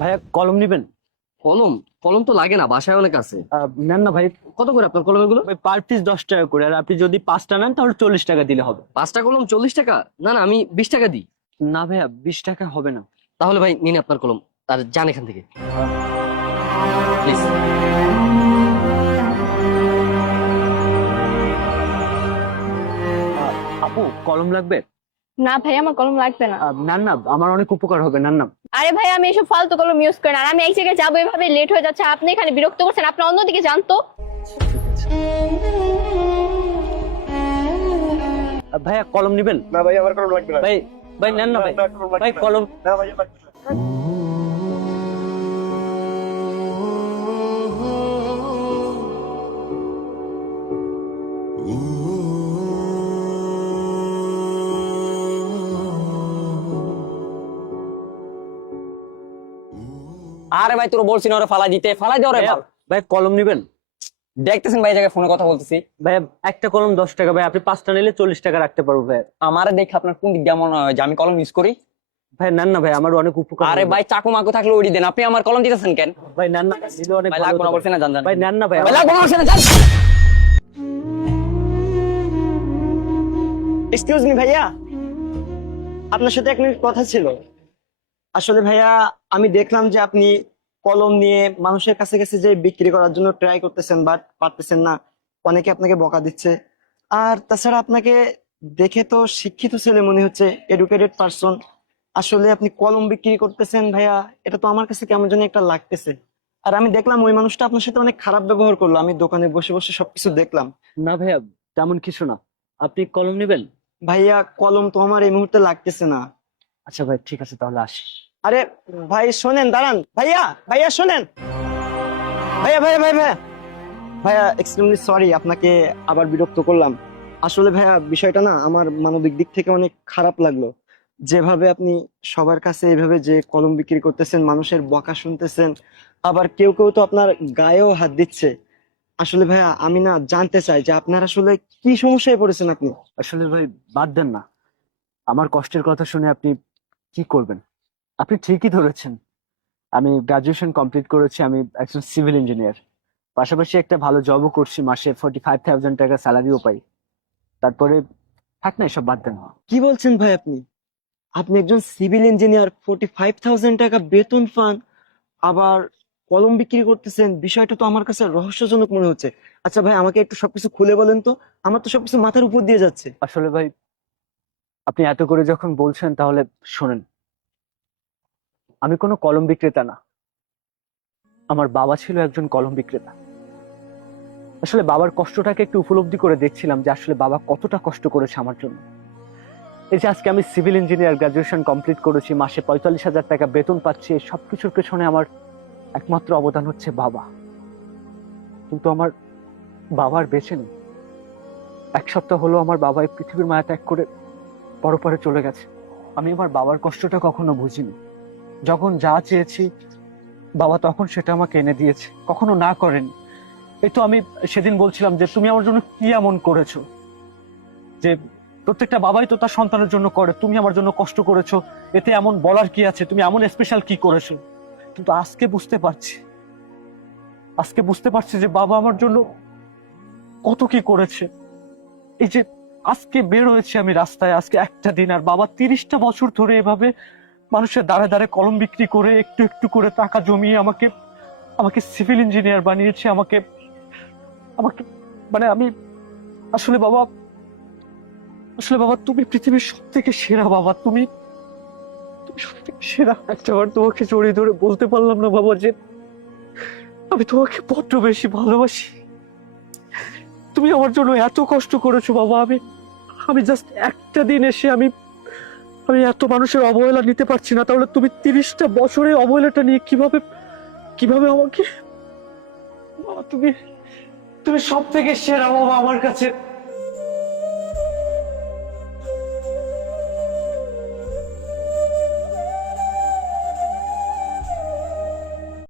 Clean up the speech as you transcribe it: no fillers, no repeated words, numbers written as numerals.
ভাইয়া কলম নিবেন? কলম? কলম তো লাগে না, বাসায় অনেক আছে। নেন না ভাই। কত করে আপনার কলম এগুলো? ভাই পার পিস 10 টাকা করে, আর আপনি যদি 5টা নেন তাহলে 40 টাকা দিলে হবে। 5টা কলম 40 টাকা? না না, আমি 20 টাকা দিই। না ভাইয়া, 20 টাকা হবে না। তাহলে ভাই নিন আপনার কলম, তার যান এখান থেকে প্লিজ। আপু কলম লাগবে? না ভাই, আমার কলম লাগবে না। নেন না, আমার অনেক উপকার হবে, নেন না। আরে ভাই, আমি এসব ফালতু কলম ইউজ করি না। আর আমি এক জায়গায় যাবো, এভাবে লেট হয়ে যাচ্ছে, আপনি এখানে বিরক্ত করছেন। আপনি অন্যদিকে যান তো। ভাইয়া কলম নিবেন? না ভাই, আমার কলম লাগবে না। ভাই ভাই নেন না ভাই। না, কলম লাগবে ভাই না। কলম। না ভাই, লাগবে না। আরে ভাই, তোর বলছি না ওরে ফালাই দিতে, ফালাই দেওয়ারে ভাইয়া, ভাই কলম নিবেন? দেখতেছেন ভাই, জায়গায় ফোনে কথা বলতেছি। ভাইয়া একটা কলম 10 টাকা, ভাই আপনি 5টা নিলে 40 টাকা রাখতে পারবো ভাই। আমারে দেখে আপনার কোন দিক দিয়ে মনে হয় যে আমি কলম ইউজ করি? ভাই নেন না ভাই, আমার অনেক উপকার আরে হবে। ভাই, চাকু মাকু থাকলে ওইটি দেন, আপনি আমার কলম দিতেছেন কেন? ভাই নেন না, দিলে অনেক ভাই ভালো লাগবো না হতো বলছি না, জান জান। ভাই নেন না ভাই। ভাই লাগবো না বলছি না, জান। এক্সকিউজ মি ভাইয়া, আপনার সাথে এক মিনিট কথা ছিল। আসলে ভাইয়া, আমি দেখলাম যে আপনি কলম নিয়ে মানুষের কাছে কাছে যে বিক্রি করার জন্য ট্রাই করতেছেন, বাট পারতেছেন না। অনেকে আপনাকে বকা দিচ্ছে। আর তাছাড়া আপনাকে দেখে তো শিক্ষিত ছেলে মনে হচ্ছে, এডুকেটেড পারসন। আসলে আপনি কলম বিক্রি করতেছেন ভাইয়া, এটা তো আমার কাছে কেমন জানি একটা লাগতেছে। আর আমি দেখলাম ওই মানুষটা আপনার সাথে অনেক খারাপ ব্যবহার করলো, আমি দোকানে বসে বসে সবকিছু দেখলাম। না ভাইয়া, তেমন কিছু না। আপনি কলম নিবেন? ভাইয়া কলম তো আমার এই মুহূর্তে লাগতেছে না। আচ্ছা ভাই ঠিক আছে, তাহলে আসি। আরে ভাই শোনেন, দাঁড়ান ভাইয়া, ভাইয়া শোনেন, ভাইয়া ভাইয়া ভাইয়া ভাইয়া ভাইয়া এক্সট্রিমলি সরি, আপনাকে আবার বিরক্ত করলাম। আসলে ভাইয়া বিষয়টা না আমার মানবিক দিক থেকে অনেক খারাপ লাগলো। যেভাবে আপনি সবার কাছে এইভাবে যে কলম বিক্রি করতেছেন, মানুষের বকা শুনতেছেন, আবার কেউ কেউ তো আপনার গায়েও হাত দিচ্ছে। আসলে ভাইয়া আমি না জানতে চাই যে আপনার আসলে কি সমস্যায় পড়েছেন আপনি। আসলে ভাই বাদ দেন না, আমার কষ্টের কথা শুনে আপনি কি করবেন? আপনি ঠিকই ধরেছেন, আমি গ্রাজুয়েশন কমপ্লিট করেছি, আমি একজন সিভিল ইঞ্জিনিয়ার। পাশাপাশি একটা ভালো জবও করছি, মাসে 45,000 টাকা স্যালারিও পাই। তারপরে থাক না, এসব বাদ দেন। কি বলছেন ভাই আপনি? আপনি একজন সিভিল ইঞ্জিনিয়ার, 45,000 টাকা বেতন পান, আবার কলম বিক্রি করতেছেন? বিষয়টা তো আমার কাছে রহস্যজনক মনে হচ্ছে। আচ্ছা ভাই, আমাকে একটু সবকিছু খুলে বলেন তো, আমার তো সবকিছু মাথার উপর দিয়ে যাচ্ছে। আসলে ভাই, আপনি এত করে যখন বলছেন তাহলে শোনেন। আমি কোনো কলম বিক্রেতা না, আমার বাবা ছিল একজন কলম বিক্রেতা। আসলে বাবার কষ্টটাকে একটু উপলব্ধি করে দেখছিলাম যে আসলে বাবা কতটা কষ্ট করেছে আমার জন্য। এই যে আজকে আমি সিভিল ইঞ্জিনিয়ার, গ্রাজুয়েশন কমপ্লিট করেছি, মাসে 45,000 টাকা বেতন পাচ্ছি, এই সবকিছুর পেছনে আমার একমাত্র অবদান হচ্ছে বাবা। কিন্তু আমার বাবার বেঁচে নেই। 1 সপ্তাহ হলো আমার বাবা এই পৃথিবীর মায়া ত্যাগ করে পরপারে চলে গেছে। আমি আমার বাবার কষ্টটা কখনো বুঝিনি। যখন যা চেয়েছি বাবা তখন সেটা আমাকে এনে দিয়েছে, কখনো না করেনি। এই তো আমি সেদিন বলছিলাম যে তুমি আমার জন্য কি এমন করেছো, যে প্রত্যেকটা বাবাই তো তার সন্তানের জন্য করে, তুমি আমার জন্য কষ্ট করেছো, এতে এমন বলার কি আছে, তুমি এমন স্পেশাল কি করেছো? কিন্তু আজকে বুঝতে পারছি যে বাবা আমার জন্য কত কি করেছে। এই যে আজকে বের হয়েছে আমি রাস্তায়, আজকে একটা দিন, আর বাবা 30টা বছর ধরে এভাবে মানুষের দ্বারে দ্বারে কলম বিক্রি করে একটু একটু করে টাকা জমিয়ে আমাকে আমাকে সিভিল ইঞ্জিনিয়ার বানিয়েছে। আমাকে আমাকে মানে আমি আসলে বাবা, তুমি পৃথিবীর সব থেকে সেরা বাবা, তুমি তুমি সব থেকে সেরা। একটাবার তোমাকে জড়িয়ে ধরে বলতে পারলাম না বাবা যে আমি তোমাকে বড্ড বেশি ভালোবাসি। তুমি আমার জন্য এত কষ্ট করেছো বাবা, আমি আমি জাস্ট একটা দিন এসে আমি আমি এত মানুষের অবহেলা নিতে পারছি না, তাহলে তুমি 30টা বছরের অবহেলাটা নিয়ে কিভাবে কিভাবে আমাকে। বাবা তুমি তুমি সব থেকে সেরা বাবা আমার কাছে।